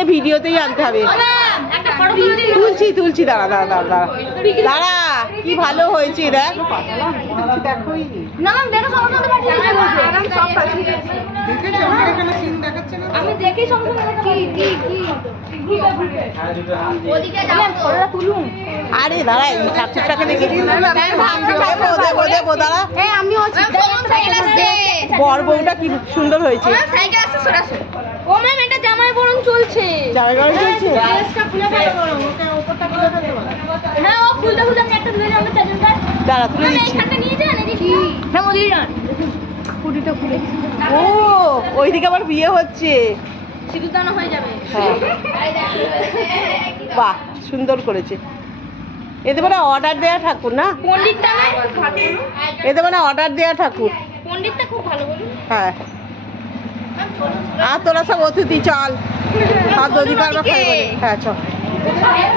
ভিডিওতেই আনতে হবে। তুলছি দাঁড়া দাঁড়া দাঁড়া দাঁড়া দাঁড়া কি ভালো হয়েছে দেখ। দেখোই আমি দেখি আরে দাঁড়া এই ঠাকুরটাকে দেখে দাঁড়া বর বউটা কি সুন্দর হয়েছে। ও ম্যাম এটা জামাই বরণ চলছে। জামাই বরণ চলছে। হ্যাঁ ও খুলতে খুলতে আমি একটা ধরে আমরা চারজনটা দাঁড়া তুলে দিচ্ছি। এইখানটা নিয়ে যান এদিকে। হ্যাঁ মোদির যান কুটিটা খুলে। ও ওইদিকে আবার বিয়ে হচ্ছে। সিঁদুরদান হয়ে যাবে। হ্যাঁ বাহ সুন্দর করেছে। এতে মানে অর্ডার দেয়া ঠাকুর না? পণ্ডিতটা না এতে মানে অর্ডার দেয়া ঠাকুর। পণ্ডিতটা খুব ভালো বলুন। হ্যাঁ আর তোরা সব অতিথি চল আর দধি পারবা খাই বলে। হ্যাঁ চল।